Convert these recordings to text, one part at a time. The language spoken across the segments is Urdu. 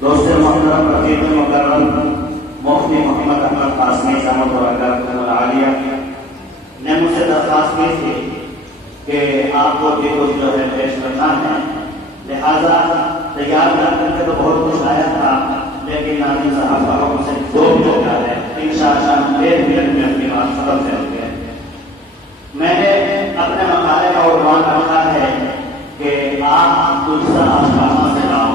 دوست محترم رفیق مکرم مفتی محمد احمد قاسمی صاحب العالیہ نے مجھ سے درخواست کی تھی کہ آپ کو بھی کچھ جو ہے پیش کرنا ہے، لہذا تیار کر کے تو بہت کچھ آیا تھا، لیکن ناظرین صاحب کا حکم سے 2 منٹ کا ہے، انشاءاللہ 1 منٹ میں اپنی بات ختم کر دیں۔ میں نے اپنے مقالے کا عنوان رکھا ہے کہ آپ دوسرا کہاں سے لاؤ۔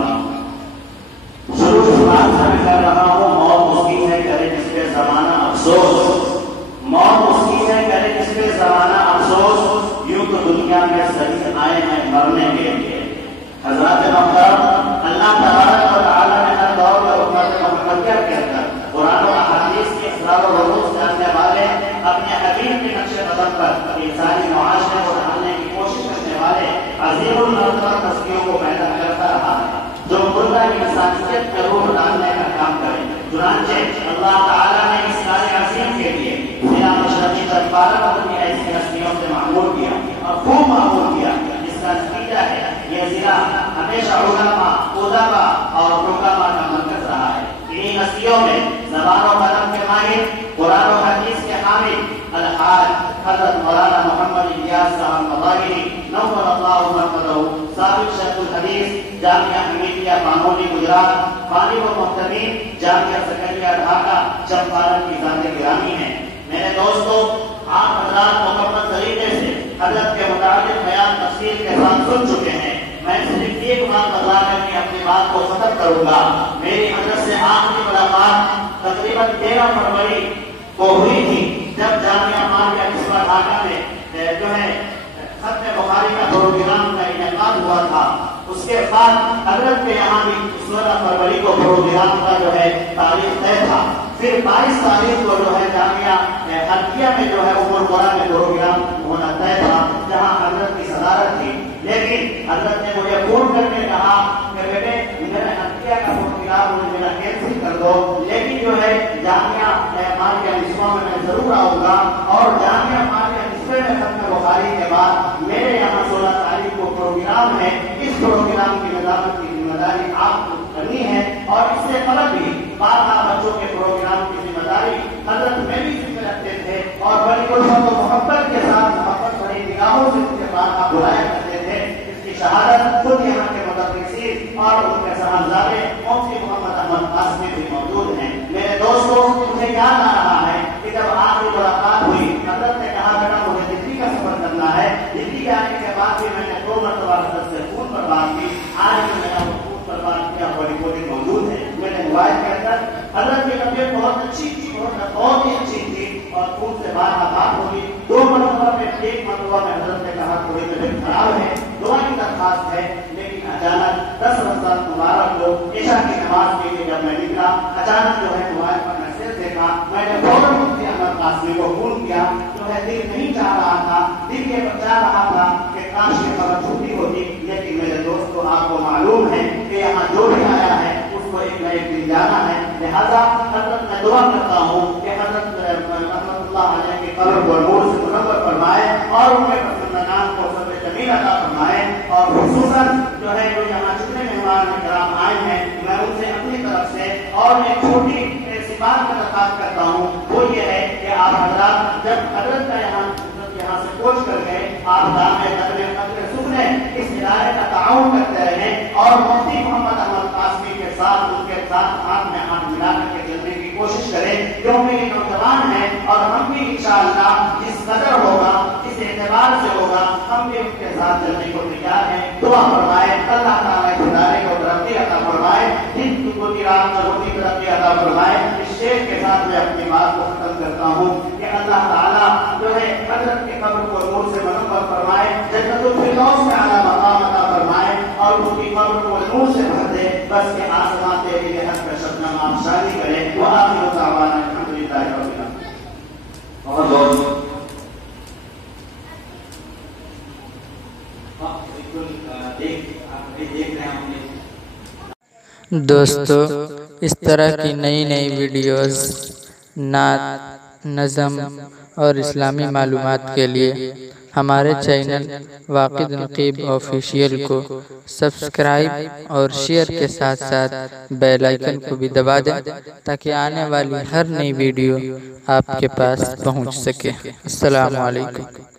شروع شروعات سے میں کہہ رہا ہوں، موت اس کی ہے کرے جس پہ زمانہ افسوس، موت اس کی ہے کرے جس پہ زمانہ افسوس، یوں تو دنیا میں سبھی آئے ہیں مرنے کے لیے۔ حضرات محترم، اللہ تبارک و تعالیٰ نے ہر دور میں امت محمدیہ کے اندر قرآن و احادیث کے اسرار و رموز جاننے والے، اپنے حبیب کے نقش قدم پر انسانی معاشرے کو ڈھالنے کی کوشش کرنے والے عظیم المرتبہ ہستیوں کو پیدا کرتا رہا ہے جو مردہ انسانیت میں روح ڈالنے کا کام کریں۔ چنانچہ اللہ تعالیٰ نے اس کار عظیم کے لیے ضلع مشرقی پر 12 آدمی ایسی ہستیوں سے معمور کیا اور خوب معمور کیا، جس کا نتیجہ ہے یہ ضلع ہمیشہ علماء، ادباء اور حکماء کا مرکز رہا ہے۔ انہی ہستیوں میں زبان و قلم کے ماہر، قرآن و حدیث کے حامل الحاج حضرت مولانا محمد الیاس صاحب مظاہری نور اللہ مرقدہ، سابق شیخ الحدیث جامعہ حمیدیہ بانولی گجرات، فارغ و محتمین جامعہ زکریا ڈھاکہ چمپارن کی ذات گرامی ہیں۔ میرے دوستو، آپ حضرات مکمل طریقے سے حضرت کے متعلق بیان تفصیل کے ساتھ سن چکے ہیں۔ میں صرف ایک بات بتا کر کے اپنی بات کو ختم کروں گا۔ میری حضرت سے آخری ملاقات تقریباً 13 فروری کو ہوئی تھی، جب جامعہ مالیہ نسبہ ڈھاکہ میں جو ہے ختم بخاری کا پروگرام کا انعقاد ہوا تھا۔ اس کے بعد حضرت کے یہاں بھی 16 فروری کو پروگرام کا جو ہے تاریخ طے تھا۔ پھر 22 تاریخ کو جو ہے جامعہ حلقیہ میں جو ہے ام القرآن میں پروگرام ہونا طے تھا، جہاں حضرت کی صدارت تھی۔ لیکن حضرت نے مجھے فون کر کے کہا کہ بیٹے میرا حلقیہ کا پروگرام میرا کینسل کر دو، لیکن جو ہے جامعہ مالیہ نسبہ میں ضرور آؤں گا، اور جامعہ مالیہ نسبہ میں ختم بخاری کے بعد میرے یہاں 16 تاریخ کو پروگرام ہے۔ اس پروگرام کی نظامت کی ذمہ داری آپ کو کرنی ہے، اور اس سے قبل بھی 12 بچوں کے پروگرام کی ذمہ داری حضرت میں بھی ذمہ رکھتے تھے، اور بڑی الفت و محبت کے ساتھ محبت بڑی نگاہوں سے مجھے بارہا بلایا کرتے تھے۔ اس کی شہادت خود یہاں کے مدرسین اور ان کے صاحبزادے مفتی محمد احمد قاسمی بھی موجود ہیں۔ میرے دوستوں، مجھے یاد آ رہا ہے کہ جب آخری ملاقات ہوئی، حضرت نے کہا بیٹا مجھے دلی کا سفر کرنا ہے۔ دلی جانے کے بعد بھی میں نے 2 مرتبہ حضرت سے فون پر بات کی، آج بھی میں نے فون پر بات کیا، وہ ریکارڈنگ موجود ہے میرے موبائل کے اندر۔ حضرت کی طبیعت بہت اچھی تھی، بہت ہی اچھی تھی، اور فون سے بات ہوئی 2 مرتبہ میں، 1 مرتبہ میں حضرت نے کہا تھوڑی طبیعت خراب ہے، دعا کی درخواست ہے، لیکن اچانک 10 رمضان مبارک کو عشاء کی نماز کے لیے جب میں نکلا، اچانک جو ہے موبائل پر میسج دیکھا، میں نے فوراً مفتی احمد قاسمی کو فون کیا۔ جو ہے دل نہیں چاہ رہا تھا، دل یہ چاہ رہا تھا کہ کاش یہ خبر چھوٹی ہوتی، لیکن میرے دوستو آپ کو معلوم ہے کہ یہاں جو بھی آیا ہے اس کو ایک نہ ایک دن جانا ہے۔ لہذا حضرت میں دعا کرتا ہوں کہ حضرت رحمۃ اللہ علیہ کی قبر کو نور سے منور فرمائے، اور ان کے پسندگان کو صبر جمیل عطا فرمائے، اور خصوصاً جو ہے جو یہاں جتنے مہمان کرام آئے ہیں، میں ان سے اپنی طرف سے اور ایک چھوٹی سی بات کا درخواست کرتا ہوں، وہ یہ ہے کہ آپ حضرات جب حضرت کا یہاں سے کوچ کر گئے، آپ قدر سکنے اس ادارے کا تعاون کرتے رہے، اور مفتی محمد احمد قاسمی کے ساتھ ان کے ساتھ ہاتھ میں ہاتھ ملا کر کے چلنے کی کوشش کریں، کیونکہ یہ نوجوان ہیں، اور ہم بھی انشاءاللہ جس قدر ہوگا، جس اعتبار سے ہوگا، ہم بھی ان کے ساتھ چلنے کو تیار ہیں۔ دعا فرمائے اللہ تعالیٰ اس ادارے کو ترقی عطا فرمائے، دن کی رات ضروری ترقی عطا فرمائے۔ اس شعر کے ساتھ میں اپنی بات کو ختم کرتا ہوں کہ اللہ تعالیٰ جو ہے حضرت کے قبر کو نور سے منور فرمائے، جنت الفردوس میں اعلیٰ مقام عطا فرمائے، اور ان کی قبر کو نور سے بھر دے، بس کہ آسمان تیری حق کا شبنم آبشاری کرے۔ وآخر دعوانا الحمدللہ رب العالمین۔ بہت بہت دوستو، اس طرح کی نئی ویڈیوز، نعت نظم اور اسلامی معلومات کے لیے ہمارے چینل واقد نقیب آفیشیل کو سبسکرائب اور شیئر کے ساتھ ساتھ بیل آئیکن کو بھی دبا دیں تاکہ آنے والی ہر نئی ویڈیو آپ کے پاس پہنچ سکے۔ السلام علیکم۔